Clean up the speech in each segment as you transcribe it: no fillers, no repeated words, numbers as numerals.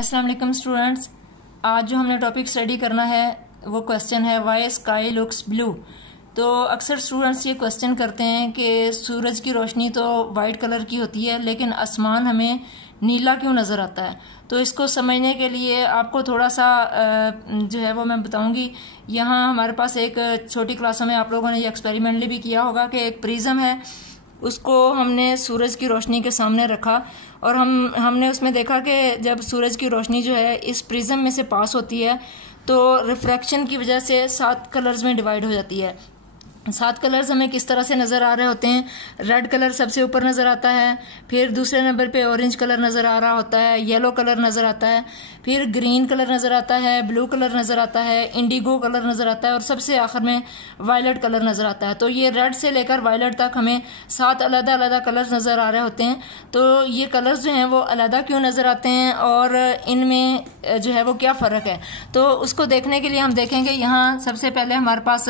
अस्सलाम वालेकुम स्टूडेंट्स। आज जो हमने टॉपिक स्टडी करना है वो क्वेश्चन है वाई स्काई लुक्स ब्लू। तो अक्सर स्टूडेंट्स ये क्वेश्चन करते हैं कि सूरज की रोशनी तो वाइट कलर की होती है लेकिन आसमान हमें नीला क्यों नज़र आता है। तो इसको समझने के लिए आपको थोड़ा सा जो है वो मैं बताऊंगी। यहाँ हमारे पास एक छोटी क्लासों में आप लोगों ने ये एक्सपेरिमेंटली भी किया होगा कि एक प्रिज्म है, उसको हमने सूरज की रोशनी के सामने रखा और हमने उसमें देखा कि जब सूरज की रोशनी जो है इस प्रिज्म में से पास होती है तो रिफ्रैक्शन की वजह से 7 कलर्स में डिवाइड हो जाती है। 7 कलर्स हमें किस तरह से नज़र आ रहे होते हैं। रेड कलर सबसे ऊपर नज़र आता है, फिर दूसरे नंबर पे ऑरेंज कलर नज़र आ रहा होता है, येलो कलर नज़र आता है, फिर ग्रीन कलर नज़र आता है, ब्लू कलर नज़र आता है, इंडिगो कलर नज़र आता है और सबसे आखिर में वायलेट कलर नज़र आता है। तो ये रेड से लेकर वायलेट तक हमें 7 अलग अलग कलर्स नज़र आ रहे होते हैं। तो ये कलर्स जो हैं वो अलग क्यों नज़र आते हैं और इनमें जो है वो क्या फ़र्क है, तो उसको देखने के लिए हम देखेंगे। यहाँ सबसे पहले हमारे पास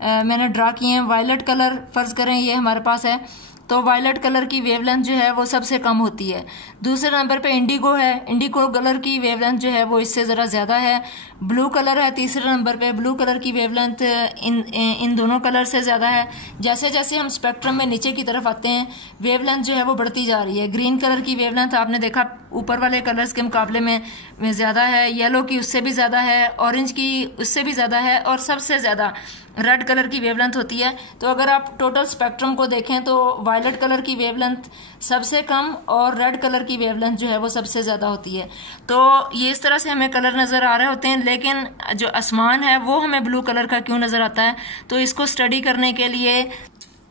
मैंने ड्रा किए हैं वायलेट कलर। फर्ज करें ये हमारे पास है, तो वायलेट कलर की वेवलेंथ जो है वो सबसे कम होती है। दूसरे नंबर पे इंडिगो है, इंडिगो कलर की वेवलेंथ जो है वो इससे ज़रा ज़्यादा है। ब्लू कलर है तीसरे नंबर पे, ब्लू कलर की वेवलेंथ इन दोनों कलर से ज़्यादा है। जैसे जैसे हम स्पेक्ट्रम में नीचे की तरफ आते हैं वेवलेंथ जो है वो बढ़ती जा रही है। ग्रीन कलर की वेवलेंथ आपने देखा ऊपर वाले कलर्स के मुकाबले में ज़्यादा है, येलो की उससे भी ज़्यादा है, ऑरेंज की उससे भी ज़्यादा है और सबसे ज़्यादा रेड कलर की वेवलेंथ होती है। तो अगर आप टोटल स्पेक्ट्रम को देखें तो वायलेट कलर की वेवलेंथ सबसे कम और रेड कलर की वेवलेंथ जो है वो सबसे ज़्यादा होती है। तो ये इस तरह से हमें कलर नज़र आ रहे होते हैं, लेकिन जो आसमान है वो हमें ब्लू कलर का क्यों नज़र आता है। तो इसको स्टडी करने के लिए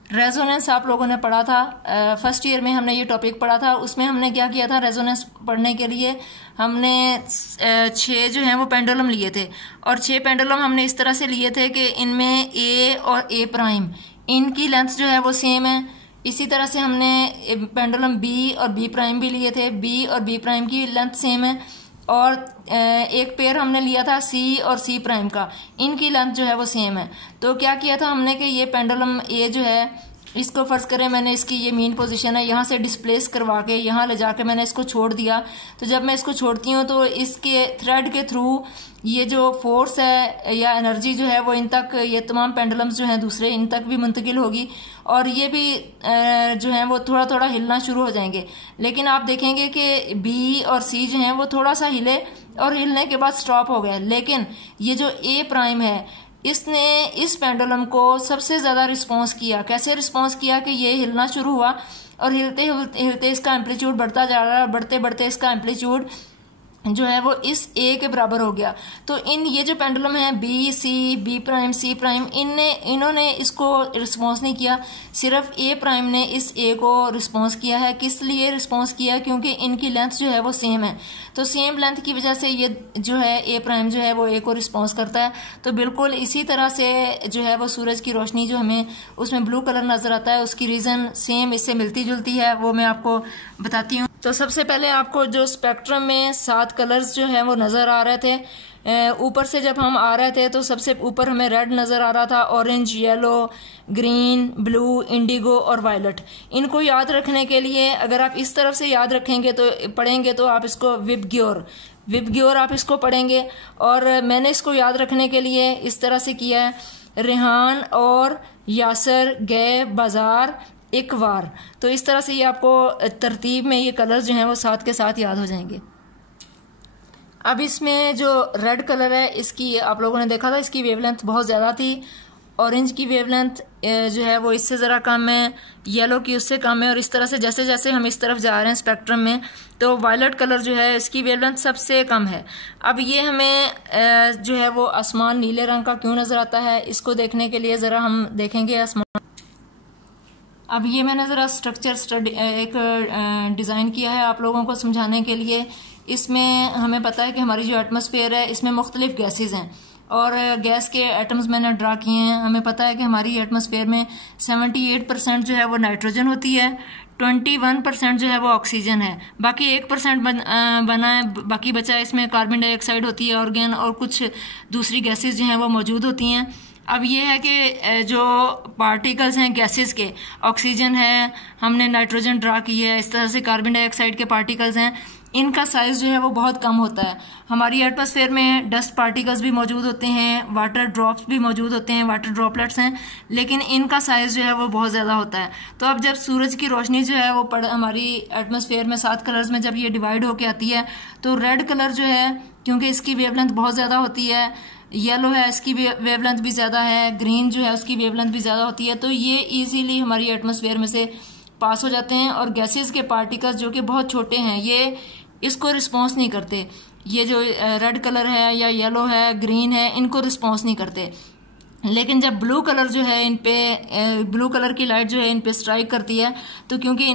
रेजोनेंस आप लोगों ने पढ़ा था, फर्स्ट ईयर में हमने ये टॉपिक पढ़ा था। उसमें हमने क्या किया था, रेजोनेंस पढ़ने के लिए हमने 6 जो हैं वो पेंडुलम लिए थे और 6 पेंडुलम हमने इस तरह से लिए थे कि इनमें ए और ए प्राइम इनकी लेंथ जो है वो सेम है। इसी तरह से हमने पेंडुलम बी और बी प्राइम भी लिए थे, बी और बी प्राइम की लेंथ सेम है। और एक पेयर हमने लिया था सी और सी प्राइम का, इनकी लेंथ जो है वो सेम है। तो क्या किया था हमने कि ये पेंडुलम ए जो है इसको फर्ज करें मैंने इसकी ये मीन पोजीशन है, यहाँ से डिस्प्लेस करवा के यहाँ ले जाके मैंने इसको छोड़ दिया। तो जब मैं इसको छोड़ती हूँ तो इसके थ्रेड के थ्रू ये जो फोर्स है या एनर्जी जो है वो इन तक, ये तमाम पेंडुलम्स जो हैं दूसरे इन तक भी मुंतकिल होगी और ये भी जो है वो थोड़ा थोड़ा हिलना शुरू हो जाएंगे। लेकिन आप देखेंगे कि बी और सी जो हैं वो थोड़ा सा हिले और हिलने के बाद स्टॉप हो गए। लेकिन ये जो ए प्राइम है इसने इस पेंडुलम को सबसे ज़्यादा रिस्पॉन्स किया। कैसे रिस्पॉन्स किया कि ये हिलना शुरू हुआ और हिलते हिलते इसका एम्पलीट्यूड बढ़ता जा रहा है, बढ़ते बढ़ते इसका एम्पलीट्यूड जो है वो इस ए के बराबर हो गया। तो ये जो पेंडुलम है B C B prime C prime इन्होंने इसको रिस्पॉन्स नहीं किया, सिर्फ ए प्राइम ने इस ए को रिस्पॉन्स किया है। किस लिए रिस्पॉन्स किया है, क्योंकि इनकी लेंथ जो है वो सेम है। तो सेम लेंथ की वजह से ये जो है ए प्राइम जो है वो ए को रिस्पॉन्स करता है। तो बिल्कुल इसी तरह से जो है वो सूरज की रोशनी जो हमें उसमें ब्लू कलर नजर आता है उसकी रीजन सेम इससे मिलती जुलती है, वो मैं आपको बताती हूँ। तो सबसे पहले आपको जो स्पेक्ट्रम में 7 कलर्स जो हैं वो नज़र आ रहे थे, ऊपर से जब हम आ रहे थे तो सबसे ऊपर हमें रेड नज़र आ रहा था, orange, yellow, green, blue, Indigo और वायलेट। इनको याद रखने के लिए अगर आप इस तरफ से याद रखेंगे तो पढ़ेंगे तो आप इसको विबग्योर आप इसको पढ़ेंगे। और मैंने इसको याद रखने के लिए इस तरह से किया है, रेहान और यासर गए बाजार एक बार। तो इस तरह से ये आपको तरतीब में ये कलर्स जो हैं वो साथ के साथ याद हो जाएंगे। अब इसमें जो रेड कलर है इसकी आप लोगों ने देखा था इसकी वेवलेंथ बहुत ज़्यादा थी, ऑरेंज की वेवलेंथ जो है वो इससे ज़रा कम है, येलो की उससे कम है और इस तरह से जैसे जैसे हम इस तरफ जा रहे हैं स्पेक्ट्रम में तो वायलेट कलर जो है इसकी वेवलेंथ सबसे कम है। अब ये हमें जो है वो आसमान नीले रंग का क्यों नज़र आता है, इसको देखने के लिए ज़रा हम देखेंगे आसमान। अब ये मैंने ज़रा स्ट्रक्चर एक डिज़ाइन किया है आप लोगों को समझाने के लिए। इसमें हमें पता है कि हमारी जो एटमॉस्फेयर है इसमें मुख्तलिफ गैसेस हैं और गैस के एटम्स मैंने ड्रा किए हैं। हमें पता है कि हमारी एटमॉस्फेयर में 78% जो है वो नाइट्रोजन होती है, 21% जो है वो ऑक्सीजन है, बाकी 1% बना है, बाकी बचा है इसमें कार्बन डाइऑक्साइड होती है, ऑर्गन और कुछ दूसरी गैसेस जो हैं वो मौजूद होती हैं। अब ये है कि जो पार्टिकल्स हैं गैसेस के, ऑक्सीजन है, हमने नाइट्रोजन ड्रा की है, इस तरह से कार्बन डाइऑक्साइड के पार्टिकल्स हैं, इनका साइज जो है वो बहुत कम होता है। हमारी एटमॉस्फेयर में डस्ट पार्टिकल्स भी मौजूद होते हैं, वाटर ड्रॉप्स भी मौजूद होते हैं, वाटर ड्रॉपलेट्स हैं, लेकिन इनका साइज जो है वो बहुत ज़्यादा होता है। तो अब जब सूरज की रोशनी जो है वो हमारी एटमॉस्फेयर में 7 कलर्स में जब ये डिवाइड होके आती है, तो रेड कलर जो है, क्योंकि इसकी वेवलेंथ बहुत ज़्यादा होती है, येलो है इसकी वेवलेंथ भी ज़्यादा है, ग्रीन जो है उसकी वेवलेंथ भी ज़्यादा होती है, तो ये ईजीली हमारी एटमॉस्फेयर में से पास हो जाते हैं। और गैसेस के पार्टिकल्स जो कि बहुत छोटे हैं, ये इसको रिस्पॉन्स नहीं करते। ये जो रेड कलर है या येलो है, ग्रीन है, इनको रिस्पॉन्स नहीं करते। लेकिन जब ब्लू कलर जो है इन पे, ब्लू कलर की लाइट जो है इन पे स्ट्राइक करती है, तो क्योंकि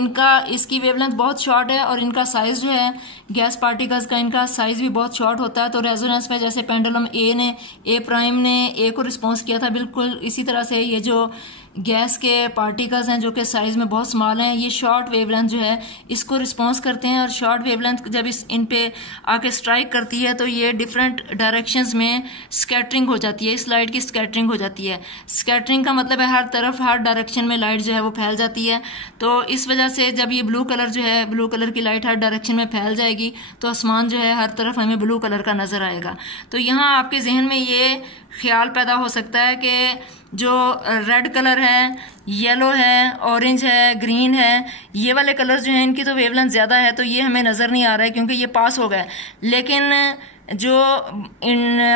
इसकी वेवलेंथ बहुत शॉर्ट है और इनका साइज जो है गैस पार्टिकल्स का, इनका साइज भी बहुत शॉर्ट होता है, तो रेजोनेंस में जैसे पेंडुलम ए प्राइम ने ए को रिस्पॉन्स किया था, बिल्कुल इसी तरह से ये जो गैस के पार्टिकल्स हैं जो कि साइज में बहुत स्मॉल हैं, ये शॉर्ट वेवलेंथ जो है इसको रिस्पॉन्स करते हैं। और शॉर्ट वेवलेंथ जब इन पे आके स्ट्राइक करती है, तो ये डिफरेंट डायरेक्शंस में स्कैटरिंग हो जाती है, इस लाइट की स्कैटरिंग हो जाती है। स्कैटरिंग का मतलब है हर तरफ, हर डायरेक्शन में लाइट जो है वो फैल जाती है। तो इस वजह से जब ये ब्लू कलर जो है, ब्लू कलर की लाइट हर डायरेक्शन में फैल जाएगी, तो आसमान जो है हर तरफ हमें ब्लू कलर का नजर आएगा। तो यहाँ आपके जहन में ये ख्याल पैदा हो सकता है कि जो रेड कलर है, येलो है, ऑरेंज है, ग्रीन है, ये वाले कलर जो हैं इनकी तो वेवलेंथ ज़्यादा है, तो ये हमें नज़र नहीं आ रहा है क्योंकि ये पास हो गए। लेकिन जो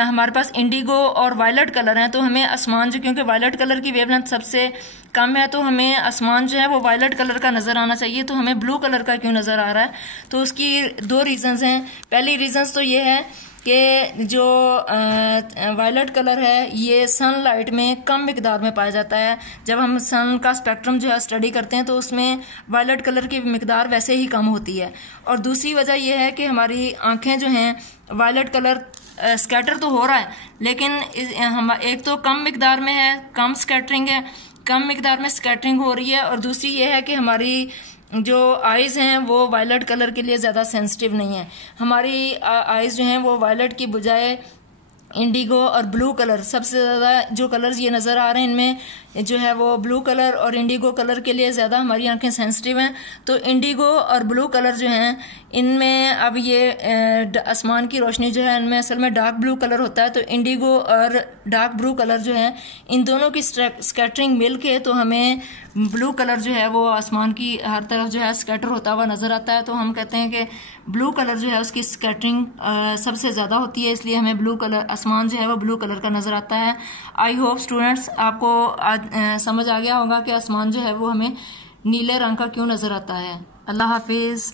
हमारे पास इंडिगो और वायलट कलर हैं, तो हमें आसमान जो, क्योंकि वायलट कलर की वेवलेंथ सबसे कम है, तो हमें आसमान जो है वो वायलट कलर का नज़र आना चाहिए। तो हमें ब्लू कलर का क्यों नज़र आ रहा है? तो उसकी 2 रीजंस हैं। पहली रीजंस तो ये है कि जो वायलट कलर है ये सनलाइट में कम मिकदार में पाया जाता है। जब हम सन का स्पेक्ट्रम जो है स्टडी करते हैं, तो उसमें वायलट कलर की मिकदार वैसे ही कम होती है। और दूसरी वजह यह है कि हमारी आंखें जो हैं, वायलट कलर स्कैटर तो हो रहा है, लेकिन हम एक तो कम मिकदार में है, कम स्कैटरिंग है, कम मिकदार में स्कैटरिंग हो रही है। और दूसरी ये है कि हमारी जो आइज़ हैं वो वायलट कलर के लिए ज़्यादा सेंसिटिव नहीं है। हमारी आइज़ जो हैं वो वायलट की बजाय इंडिगो और ब्लू कलर, सबसे ज़्यादा जो कलर्स ये नज़र आ रहे हैं इनमें जो है वो ब्लू कलर और इंडिगो कलर के लिए ज़्यादा हमारी आंखें सेंसिटिव हैं। तो इंडिगो और ब्लू कलर जो हैं इनमें, अब ये आसमान की रोशनी जो है इनमें असल में डार्क ब्लू कलर होता है, तो इंडिगो और डार्क ब्लू कलर जो है इन दोनों की स्कैटरिंग मिल के तो हमें ब्लू कलर जो है वो आसमान की हर तरफ जो है स्कैटर होता हुआ नज़र आता है। तो हम कहते हैं कि ब्लू कलर जो है उसकी स्कैटरिंग सबसे ज़्यादा होती है, इसलिए हमें ब्लू कलर, आसमान जो है वो ब्लू कलर का नज़र आता है। आई होप स्टूडेंट्स आपको आज समझ आ गया होगा कि आसमान जो है वो हमें नीले रंग का क्यों नज़र आता है। अल्लाह हाफिज़।